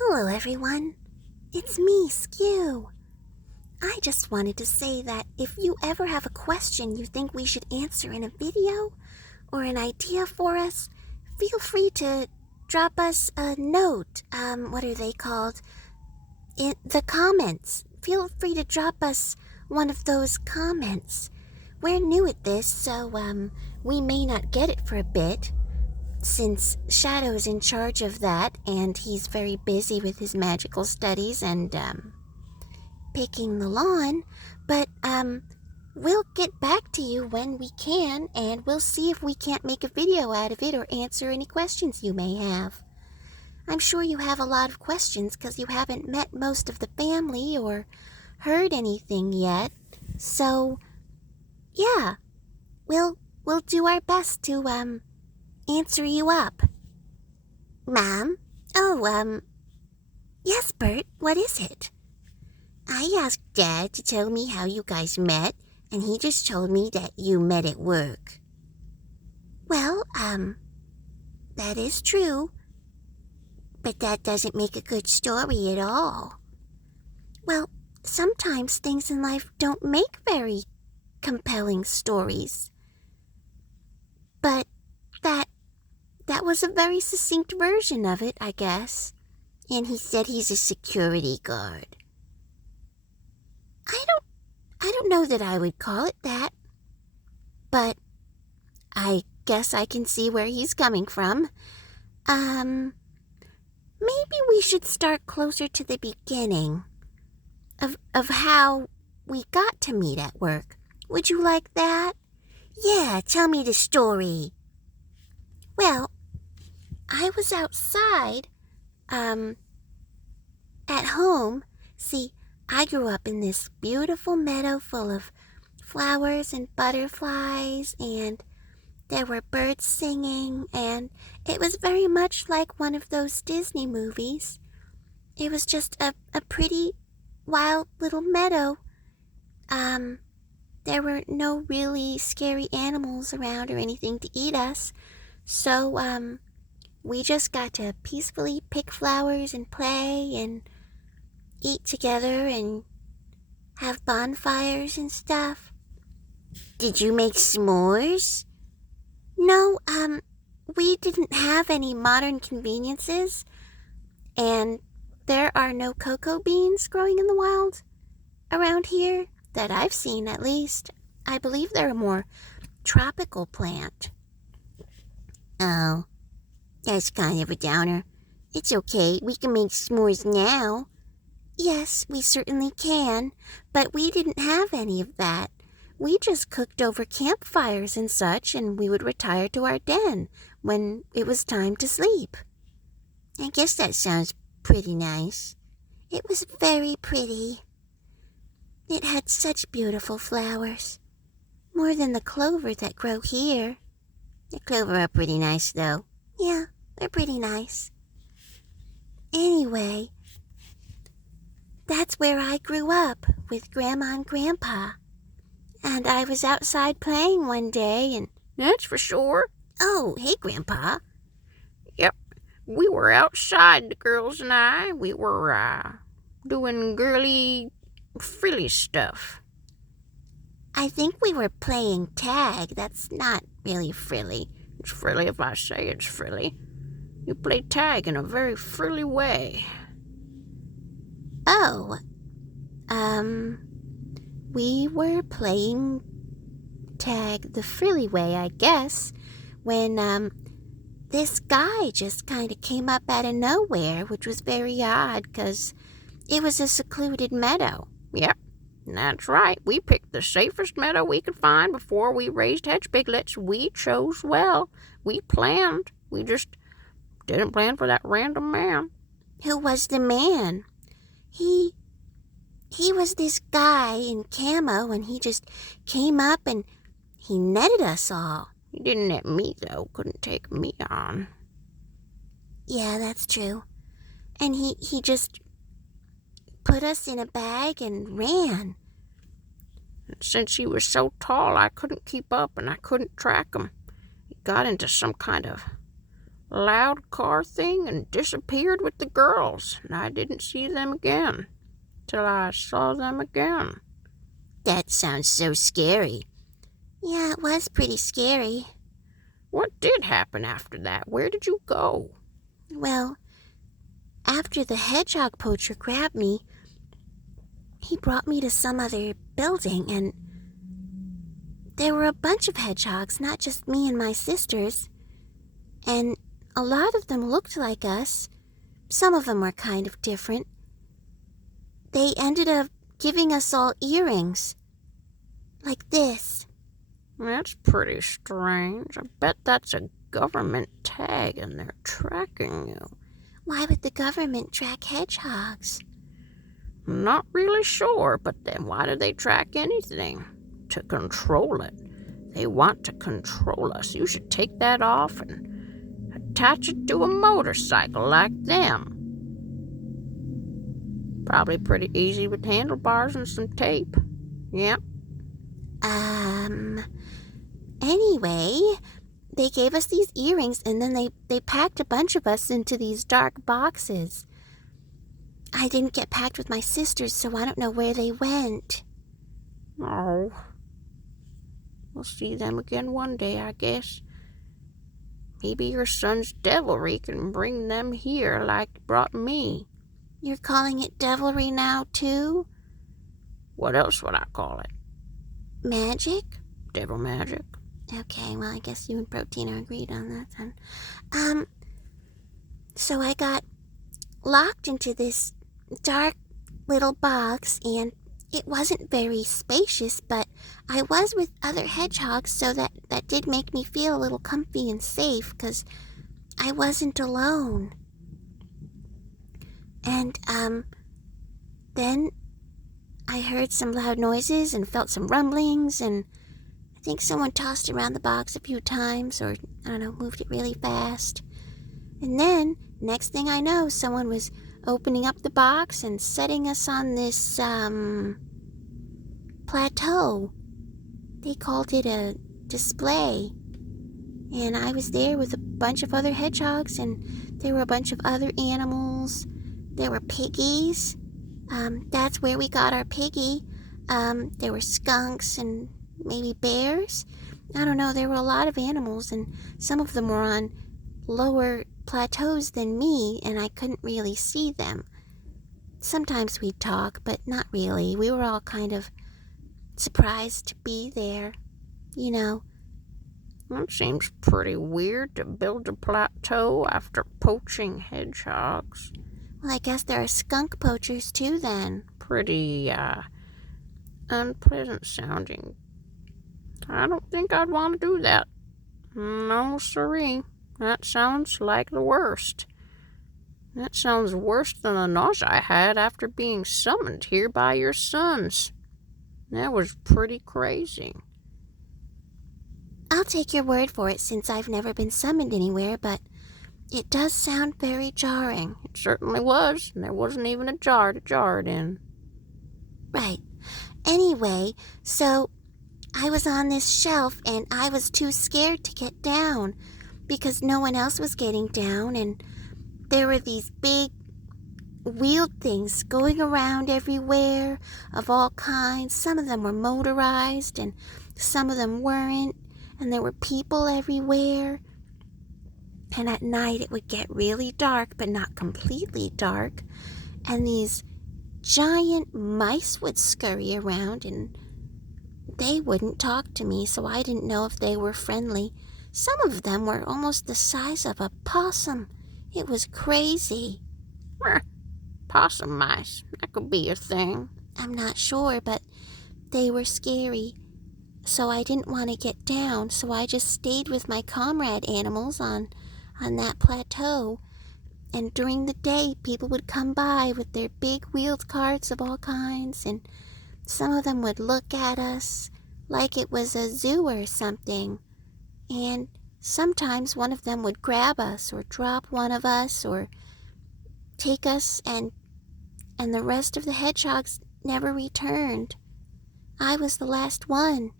Hello, everyone. It's me, Squeue. I just wanted to say that if you ever have a question you think we should answer in a video or an idea for us, feel free to drop us a note. What are they called? In the comments. Feel free to drop us one of those comments. We're new at this, so, we may not get it for a bit, since Shadow's in charge of that, and he's very busy with his magical studies and, picking the lawn, but, we'll get back to you when we can, and we'll see if we can't make a video out of it or answer any questions you may have. I'm sure you have a lot of questions because you haven't met most of the family or heard anything yet, so, yeah, we'll do our best to, answer you up. Mom? Oh, yes, Bert, what is it? I asked Dad to tell me how you guys met, and he just told me that you met at work. Well, that is true, but that doesn't make a good story at all. Well, sometimes things in life don't make very compelling stories. But that was a very succinct version of it, I guess. And he said he's a security guard. I don't know that I would call it that. But I guess I can see where he's coming from. Maybe we should start closer to the beginning of how we got to meet at work. Would you like that? Yeah, tell me the story. Well, I was outside, at home. See, I grew up in this beautiful meadow full of flowers and butterflies, and there were birds singing, and it was very much like one of those Disney movies. It was just a pretty, wild little meadow. There were no really scary animals around or anything to eat us, so, we just got to peacefully pick flowers and play and eat together and have bonfires and stuff. Did you make s'mores? No, we didn't have any modern conveniences, and there are no cocoa beans growing in the wild around here, that I've seen at least. I believe they're a more tropical plant. Oh, that's kind of a downer. It's okay, we can make s'mores now. Yes, we certainly can, but we didn't have any of that. We just cooked over campfires and such, and we would retire to our den when it was time to sleep. I guess that sounds pretty nice. It was very pretty. It had such beautiful flowers. More than the clover that grow here. The clover are pretty nice, though. Yeah, they're pretty nice. Anyway, that's where I grew up, with Grandma and Grandpa. And I was outside playing one day, and... That's for sure. Oh, hey, Grandpa. Yep, we were outside, the girls and I. We were, doing girly, frilly stuff. I think we were playing tag. That's not really frilly. It's frilly if I say it's frilly. You play tag in a very frilly way. Oh, we were playing tag the frilly way, I guess, when, this guy just kind of came up out of nowhere, which was very odd, because it was a secluded meadow. Yep, that's right. We picked the safest meadow we could find before we raised hedge piglets. We chose well. We planned. We just didn't plan for that random man. Who was the man? He was this guy in camo, and he just came up and he netted us all. He didn't net me, though. Couldn't take me on. Yeah, that's true. And he just put us in a bag and ran. And since he was so tall, I couldn't keep up and I couldn't track him. He got into some kind of loud car thing and disappeared with the girls, and I didn't see them again till I saw them again. That sounds so scary. Yeah, it was pretty scary. What did happen after that? Where did you go? Well, after the hedgehog poacher grabbed me, he brought me to some other building, and there were a bunch of hedgehogs, not just me and my sisters. And a lot of them looked like us. Some of them were kind of different. They ended up giving us all earrings. Like this. That's pretty strange. I bet that's a government tag and they're tracking you. Why would the government track hedgehogs? Not really sure, but then why do they track anything? To control it. They want to control us. You should take that off and attach it to a motorcycle like them. Probably pretty easy with handlebars and some tape. Yep. Anyway, they gave us these earrings, and then they packed a bunch of us into these dark boxes. I didn't get packed with my sisters, so I don't know where they went. Oh. We'll see them again one day, I guess. Maybe your son's devilry can bring them here like it brought me. You're calling it devilry now, too? What else would I call it? Magic? Devil magic. Okay, well, I guess you and Protein are agreed on that then. So I got locked into this dark little box, and it wasn't very spacious, but I was with other hedgehogs, so that did make me feel a little comfy and safe, because I wasn't alone. And, then I heard some loud noises and felt some rumblings, and I think someone tossed around the box a few times, or, I don't know, moved it really fast. And then, next thing I know, someone was opening up the box and setting us on this, plateau. They called it a display. And I was there with a bunch of other hedgehogs, and there were a bunch of other animals. There were piggies. That's where we got our piggy. There were skunks and maybe bears. I don't know, there were a lot of animals, and some of them were on lower plateaus than me, and I couldn't really see them. Sometimes we'd talk, but not really. We were all kind of surprised to be there, you know. That seems pretty weird to build a plateau after poaching hedgehogs. Well, I guess there are skunk poachers too then. Pretty, unpleasant sounding. I don't think I'd want to do that. No, siree. That sounds like the worst. That sounds worse than the nausea I had after being summoned here by your sons. That was pretty crazy. I'll take your word for it since I've never been summoned anywhere, but it does sound very jarring. It certainly was, and there wasn't even a jar to jar it in. Right. Anyway, so I was on this shelf, and I was too scared to get down because no one else was getting down, and there were these big wheeled things going around everywhere of all kinds. Some of them were motorized, and some of them weren't, and there were people everywhere. And at night it would get really dark, but not completely dark, and these giant mice would scurry around, and they wouldn't talk to me, so I didn't know if they were friendly. Some of them were almost the size of a possum. It was crazy. Possum mice, that could be a thing. I'm not sure, but they were scary. So I didn't want to get down, so I just stayed with my comrade animals on that plateau. And during the day, people would come by with their big wheeled carts of all kinds, and some of them would look at us like it was a zoo or something. And sometimes one of them would grab us or drop one of us or take us, and the rest of the hedgehogs never returned. I was the last one.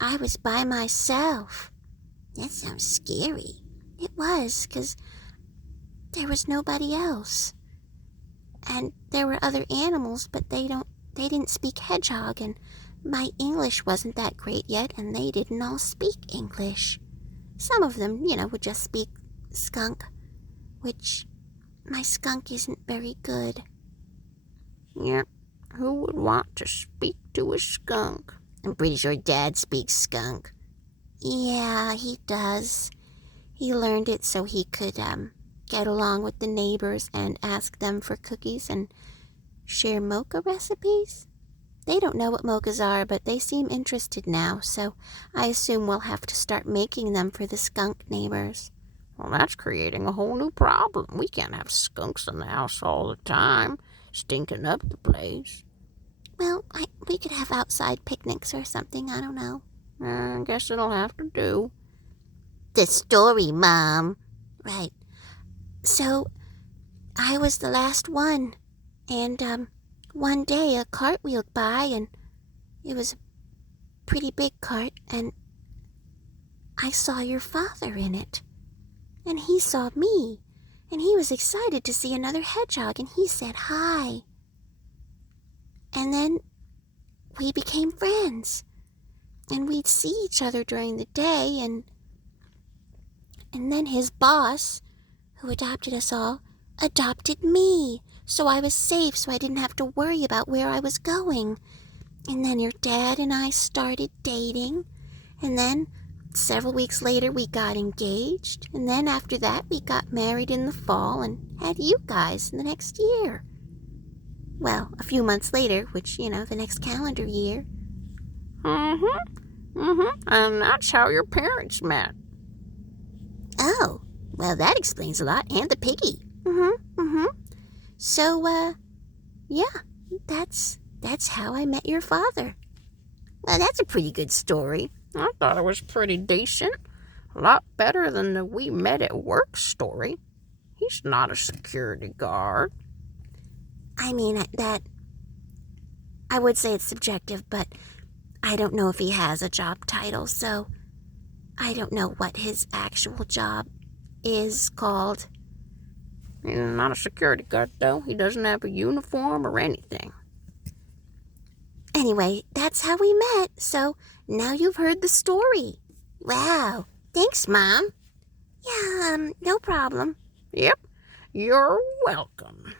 I was by myself. That sounds scary. It was, 'cause there was nobody else. And there were other animals, but they didn't speak hedgehog, and my English wasn't that great yet, and they didn't all speak English. Some of them, would just speak skunk, which my skunk isn't very good. Yep. Who would want to speak to a skunk? I'm pretty sure Dad speaks skunk. Yeah, he does. He learned it so he could get along with the neighbors and ask them for cookies and share mocha recipes. They don't know what mochas are, but they seem interested now, so I assume we'll have to start making them for the skunk neighbors. Well, that's creating a whole new problem. We can't have skunks in the house all the time, stinking up the place. Well, we could have outside picnics or something, I don't know. I guess it'll have to do. The story, Mom. Right. So, I was the last one, and one day a cart wheeled by, and it was a pretty big cart, and I saw your father in it. And he saw me, and he was excited to see another hedgehog, and he said hi. And then we became friends, and we'd see each other during the day, and then his boss, who adopted us all, adopted me, so I was safe, so I didn't have to worry about where I was going. And then your dad and I started dating, and then several weeks later we got engaged, and then after that we got married in the fall and had you guys in the next year. Well, a few months later, which, the next calendar year. And that's how your parents met. Oh, well, that explains a lot. And the piggy. So, yeah, that's how I met your father. Well, that's a pretty good story. I thought it was pretty decent. A lot better than the we met at work story. He's not a security guard. I mean, I would say it's subjective, but I don't know if he has a job title, so I don't know what his actual job is called. He's not a security guard, though. He doesn't have a uniform or anything. Anyway, that's how we met, so now you've heard the story. Wow. Thanks, Mom. Yeah, no problem. Yep, you're welcome.